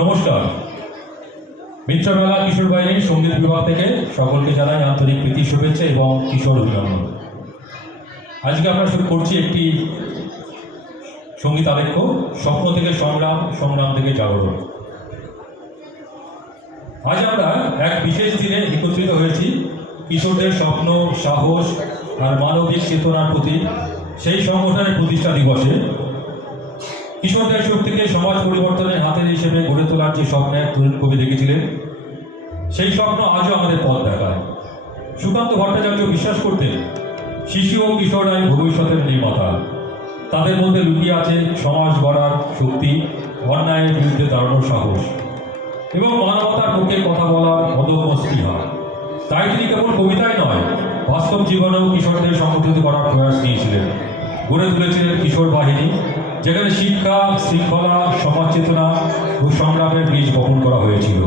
নমস্কার। মিত্রমেলা কিশোর বাহিনীর সঙ্গীত বিভাগ থেকে সকলকে জানাই আন্তরিক প্রীতি শুভেচ্ছা এবং কিশোর অভিনন্দন। আজকে আমরা শুরু করছি একটি সঙ্গীত আলেখ্য, স্বপ্ন থেকে সংগ্রাম, সংগ্রাম থেকে জাগরণ। আজ আমরা এক বিশেষ দিনে একত্রিত হয়েছি কিশোরদের স্বপ্ন, সাহস আর মানবিক চেতনার প্রতি সেই সংগঠনের প্রতিষ্ঠা দিবসে। কিশোরদের শক্তিকে সমাজ পরিবর্তনের হাতের হিসেবে গড়ে তোলার যে স্বপ্নে তরুণ কবি দেখেছিলেন, সেই স্বপ্ন আজও আমাদের পথ দেখায়। সুকান্ত ভট্টাচার্য বিশ্বাস করতেন শিশু ও কিশোররাই ভবিষ্যতের নির্মাতা। তাদের মধ্যে লুকিয়ে আছে সমাজ গড়ার শক্তি, অন্যায়ের বিরুদ্ধে দাঁড়ানোর সাহস এবং মানবতার পক্ষে কথা বলার অদম্য স্পৃহা। তাই তিনি কেবল কবিতায় নয়, বাস্তব জীবনেও কিশোরদের সংগঠিত করার প্রয়াস নিয়েছিলেন। গড়ে তুলেছিলেন কিশোর বাহিনী, যেখানে শিক্ষা, শৃঙ্খলা, সমাজ চেতনা ও সংগ্রামের বীজ বপন করা হয়েছিল।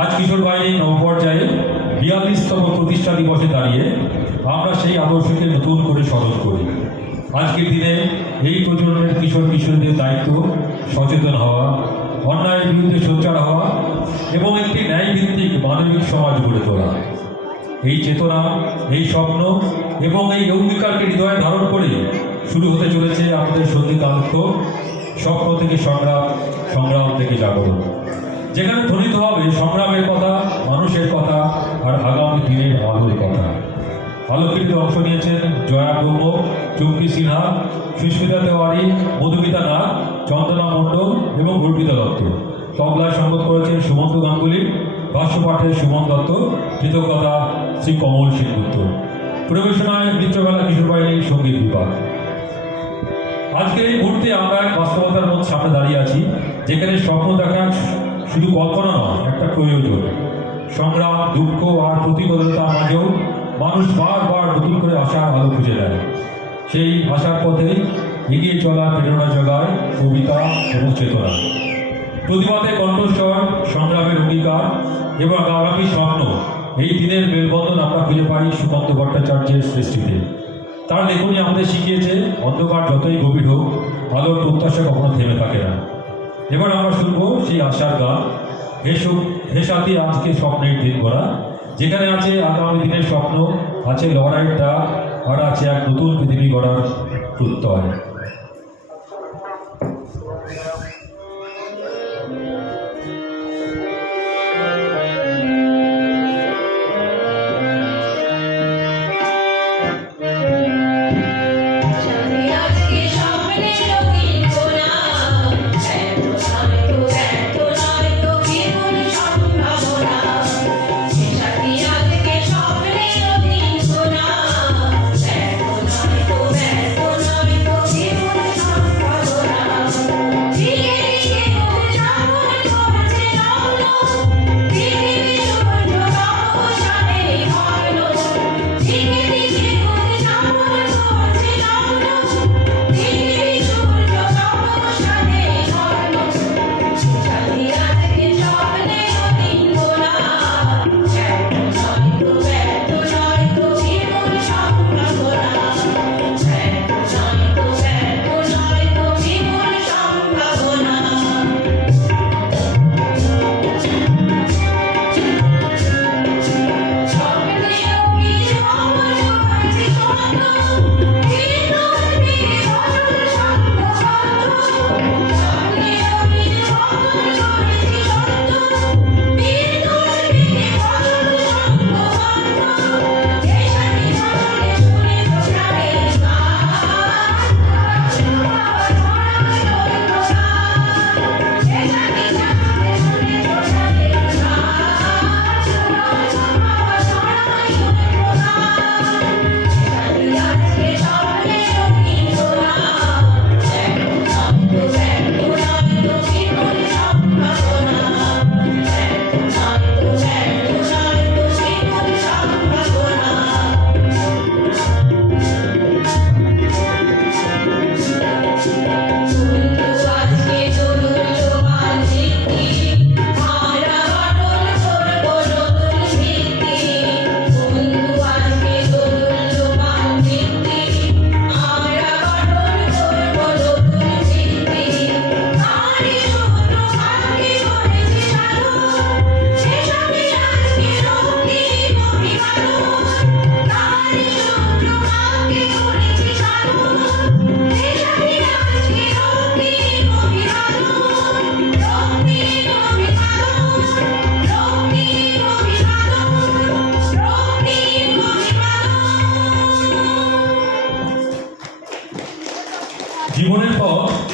আজ কিশোর বাহিনীর নবপর্যায়ে 42তম প্রতিষ্ঠা দিবসে দাঁড়িয়ে আমরা সেই আদর্শকে নতুন করে স্মরণ করি। আজকের দিনে এই প্রজন্মের কিশোর কিশোরীদের দায়িত্ব সচেতন হওয়া, অন্যায়ের বিরুদ্ধে সোচ্চার হওয়া এবং একটি ন্যায়ভিত্তিক মানবিক সমাজ গড়ে তোলা। এই চেতনা, এই স্বপ্ন এবং এই অঙ্গীকারকে হৃদয়ে ধারণ করে শুরু হতে চলেছে আমাদের সঙ্গীত আলেখ্য স্বপ্ন থেকে সংগ্রাম, সংগ্রাম থেকে জাগরণ, যেখানে ধ্বনিত হবে সংগ্রামের কথা, মানুষের কথা আর আগামী দিনের আলোর কথা। আলোকিত অংশ নিয়েছেন জয়া ব্রহ্ম, চুমকি সিনহা, সুস্মিতা তেওয়ারি, মধুমিতা নাগ, চন্দনা মণ্ডল এবং অর্পিতা দত্ত। তবলায় সঙ্গত করেছেন সুমন্ত গাঙ্গুলি, ভাষ্যপাঠে সুমন দত্ত, কৃতজ্ঞতা শ্রী কমল সেনগুপ্ত। পরিবেশনায় মিত্রমেলা কিশোর বাহিনীর সঙ্গীত বিভাগ। আজকের এই মুহূর্তে আমরা এক বাস্তবতার মধ্যে সামনে দাঁড়িয়ে আছি, যেখানে স্বপ্ন দেখা শুধু কল্পনা নয়, একটা প্রয়োজন। সংগ্রাম, দুঃখ আর প্রতিবদ্ধতার মাঝেও মানুষ বারবার নতুন করে আশার আলো খুঁজে নেয়। সেই আশার পথে এগিয়ে চলার প্রেরণা জোগায় কবিতা এবং চেতনা। প্রতিবাদের কণ্ঠস্বর, সংগ্রামের অঙ্গীকার এবং আগামী স্বপ্ন, এই দিনের মেলবন্ধন আমরা খুঁজে পাই সুকান্ত ভট্টাচার্যের সৃষ্টিতে। তার লেখনী আমাদের শিখিয়েছে অন্ধকার যতই গভীর হোক, আলোর প্রত্যাশা কখনো থেমে থাকে না। এবার আমরা শুনবো সেই আশার গান, হে সাথী আজকে স্বপ্নের দিন গড়া, যেখানে আছে আগামী দিনের স্বপ্ন, আছে লড়াইয়ের ডাক আর আছে এক নতুন পৃথিবী গড়ার প্রত্যয়।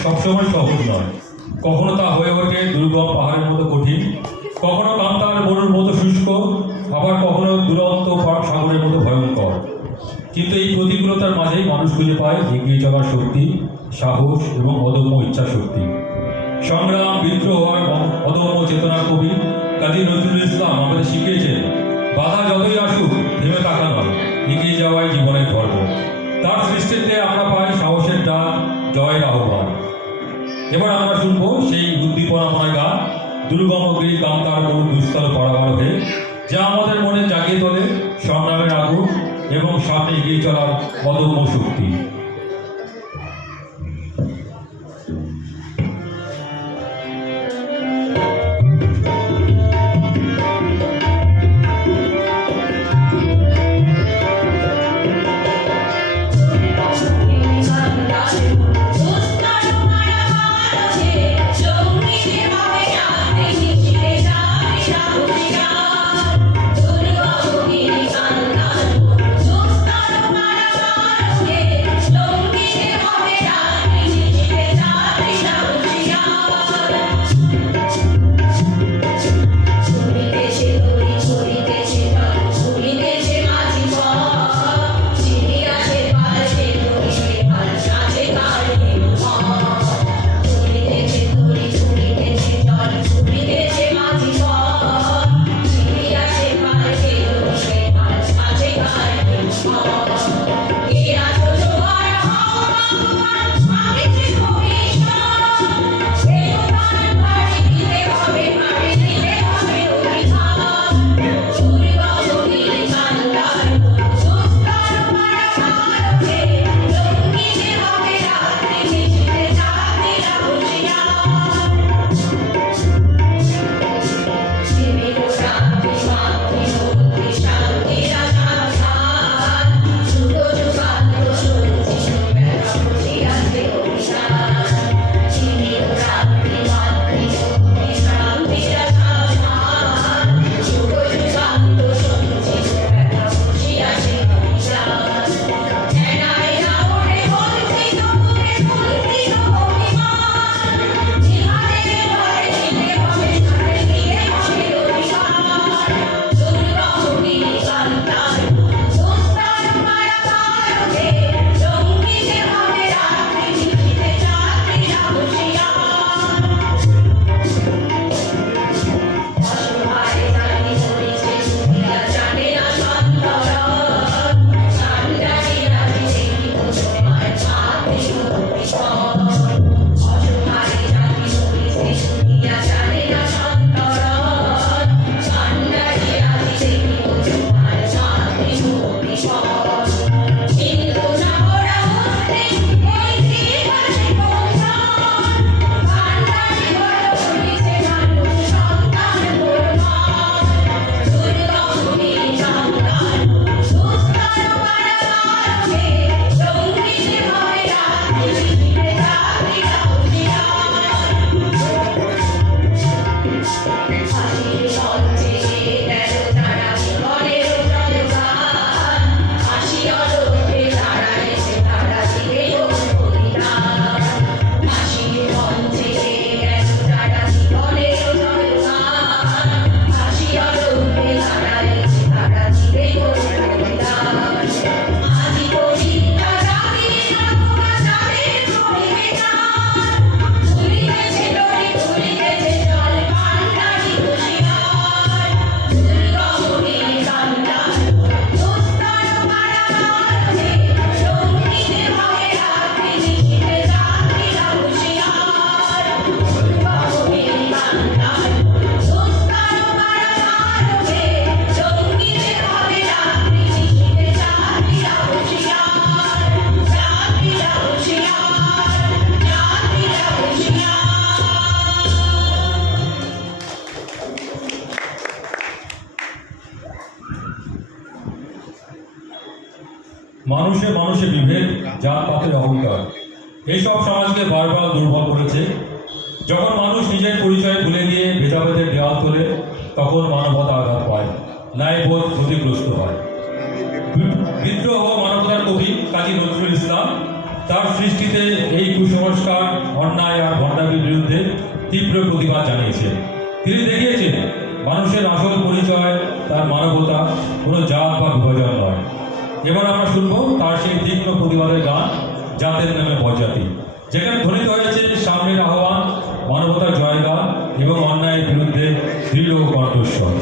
সবসময় সহজ নয়, কখনো তা হয়ে ওঠে দুর্গম পাহাড়ের মতো কঠিন, কখনো কান্তার মরুর মতো শুষ্ক, আবার কখনো দুরন্ত সাগরের মতো ভয়ঙ্কর। কিন্তু এই প্রতিকূলতার মাঝেই মানুষ খুঁজে পায় এগিয়ে চলার শক্তি, সাহস এবং অদম্য ইচ্ছা শক্তি। সংগ্রাম, বিদ্রোহ এবং অদম্য চেতনার কবি কাজী নজরুল ইসলাম আমাদের শিখিয়েছেন, বাধা যতই আসুক থেমে থাকা নয়, এগিয়ে যাওয়াই জীবনের ধর্ম। তার সৃষ্টিতে আমরা পাই সাহসের ডাক, জয়ের আহ্বান। এবার আমরা শুনবো সেই উদ্দীপনাময় গান দুর্গম গিরি কান্তার মরু দুস্তর পারাবার হয়ে, যা আমাদের মনে জাগিয়ে তোলে সংগ্রামের আগুন এবং সামনে এগিয়ে চলার অদম্য শক্তি। মানুষে মানুষে বিভেদ, জাতপাতের অহংকার, এইসব সমাজকে বারবার দুর্বল করেছে। যখন মানুষ নিজের পরিচয় ভুলে গিয়ে ভেদাভেদের দেওয়াল তোলে, তখন মানবতা আঘাত পায়, ন্যায়বোধ ক্ষতিগ্রস্ত হয়। বিদ্রোহ মানবতার কবি কাজী নজরুল ইসলাম তার সৃষ্টিতে এই কুসংস্কার, অন্যায় আর ভণ্ডামির বিরুদ্ধে তীব্র প্রতিবাদ জানিয়েছে। তিনি দেখিয়েছেন মানুষের আসল পরিচয় তার মানবতা, কোনো জাত বা বিভাজন নয়। এবার আমরা শুনবো তার সেই তীক্ষ্ণ প্রতিবাদের গান জাতের নামে বজ্জাতি, যেখানে ধ্বনিত হয়েছে সামনের আহ্বান, মানবতার জয়গান এবং অন্যায়ের বিরুদ্ধে দৃঢ় কণ্ঠস্বর।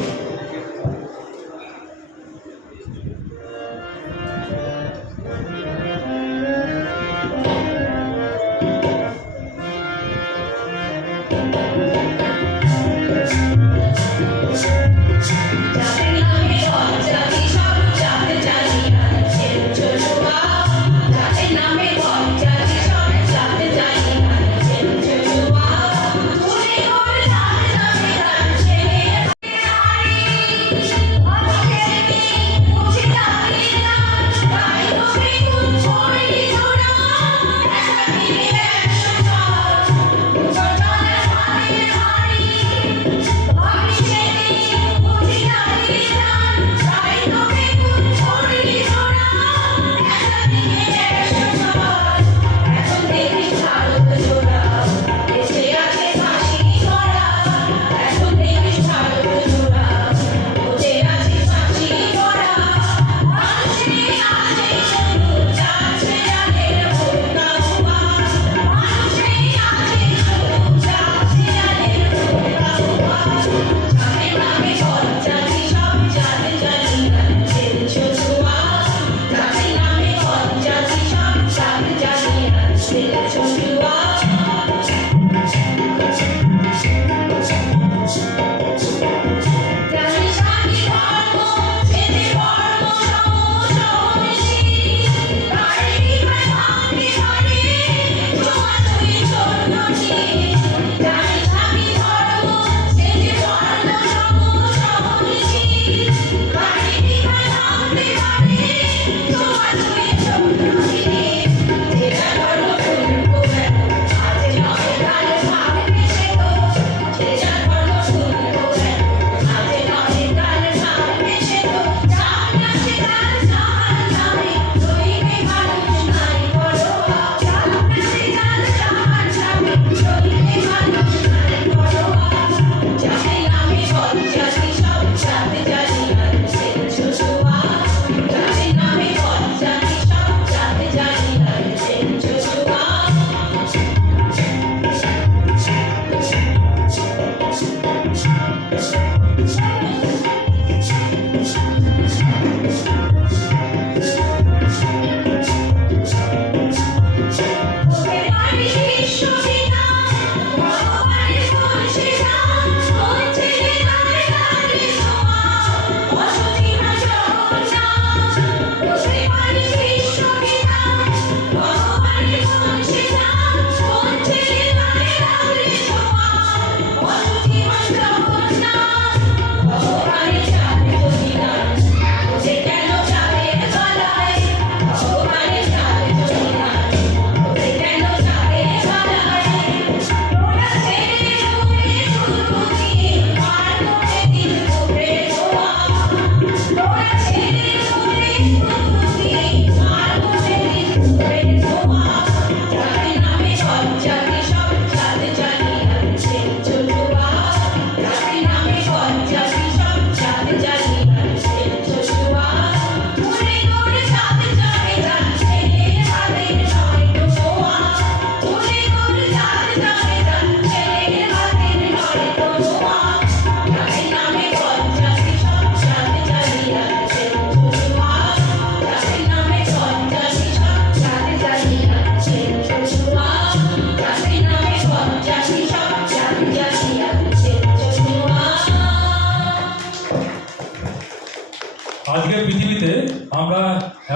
আজকের পৃথিবীতে আমরা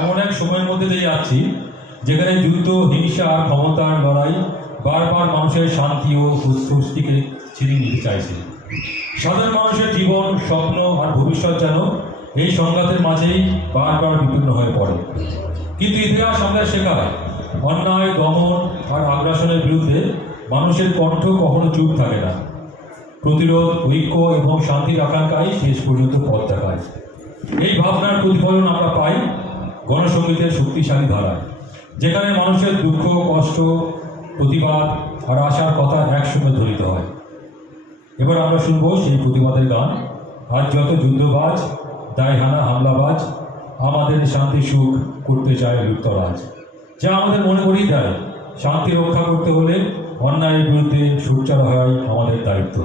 এমন এক সময়ের মধ্যে দিয়ে যাচ্ছি যেখানে যুদ্ধ, হিংসা আর ক্ষমতার লড়াই বারবার মানুষের শান্তি ও স্বস্তিকে ছিনিয়ে নিতে চাইছে। সাধারণ মানুষের জীবন, স্বপ্ন আর ভবিষ্যৎ যেন এই সংঘাতের মাঝেই বারবার বিপন্ন হয়ে পড়ে। কিন্তু ইতিহাস আমাদের শেখায় অন্যায়, দমন আর আগ্রাসনের বিরুদ্ধে মানুষের কণ্ঠ কখনো চুপ থাকে না। প্রতিরোধ, ঐক্য এবং শান্তির আকাঙ্ক্ষাই শেষ পর্যন্ত পথ দেখায়। এই ভাবনার প্রতিফলন আমরা পাই গণসংগীতের শক্তিশালী ধারায়। যেখানে মানুষের দুঃখ, কষ্ট, প্রতিবাদ আর আশার কথা একসঙ্গে ধ্বনিত হয়। এবার আমরা শুনবো সেই প্রতিবাদের গান। আজ যত যুদ্ধবাজ, দায়হানা হামলাবাজ, আমাদের শান্তি সুখ করতে চায় লুপ্তরাজ, যা আমাদের মনে করিয়ে দেয় শান্তি রক্ষা করতে হলে অন্যায়ের বিরুদ্ধে সোচ্চার হওয়াই আমাদের দায়িত্ব।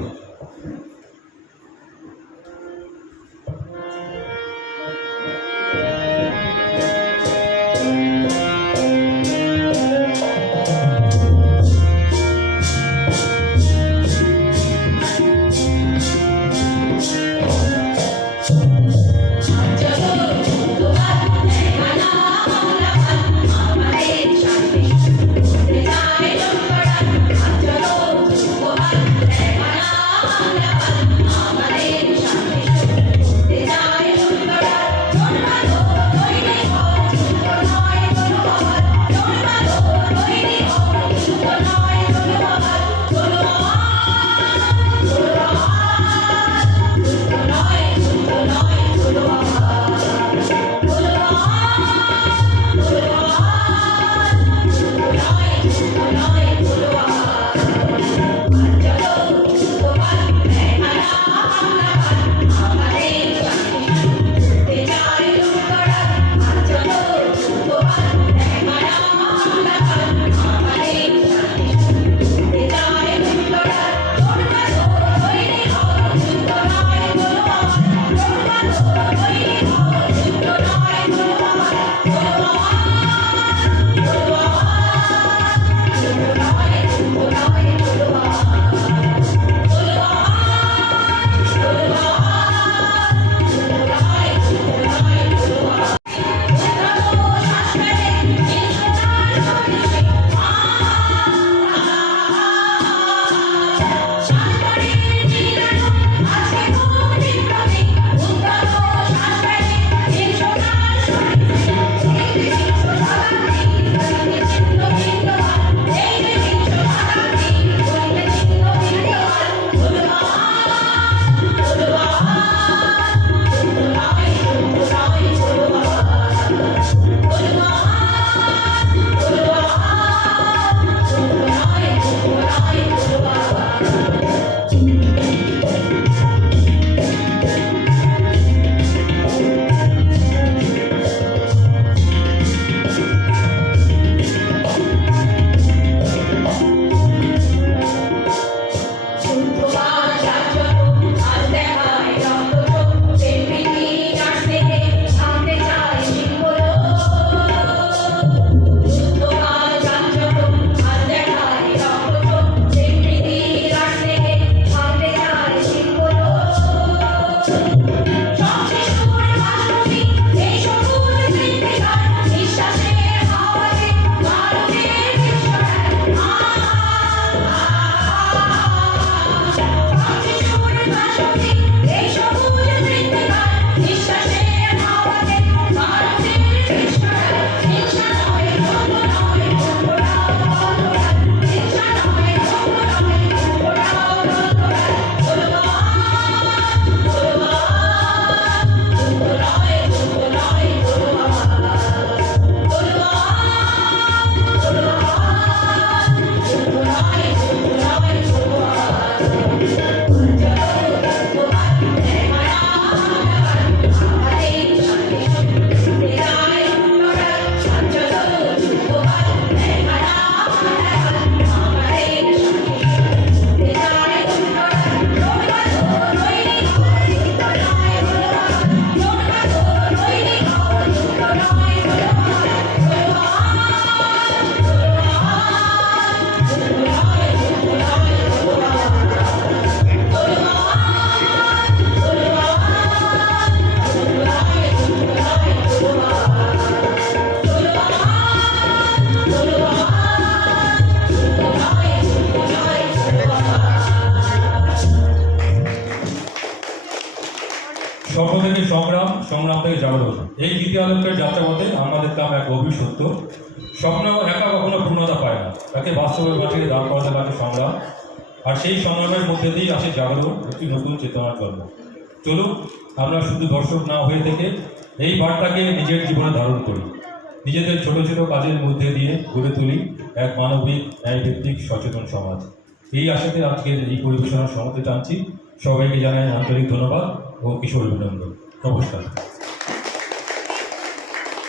স্বপ্ন থেকে সংগ্রাম, সংগ্রাম থেকে জাগরণ, এই দ্বিতীয় আলোকের যাত্রাপথে আমাদের কাম এক গভীর সত্য। স্বপ্ন একা কখনো পূর্ণতা পায় না, তাকে বাস্তবের মাঠে দাঁড় করাতে লাগে সংগ্রাম, আর সেই সংগ্রামের মধ্যে দিয়েই আসে জাগরণ, একটি নতুন চেতনার জন্ম। চলুন আমরা শুধু দর্শক না হয়ে থেকে এই বার্তাকে নিজের জীবনে ধারণ করি। নিজেদের ছোট ছোট কাজের মধ্যে দিয়ে গড়ে তুলি এক মানবিক ন্যায়ভিত্তিক সচেতন সমাজ। এই আশাতে আজকের এই পরিবেশনার সমাপ্তি টানছি। সবাইকে জানাই আন্তরিক ধন্যবাদ ও কিশোর অভিনন্দন। নমস্কার।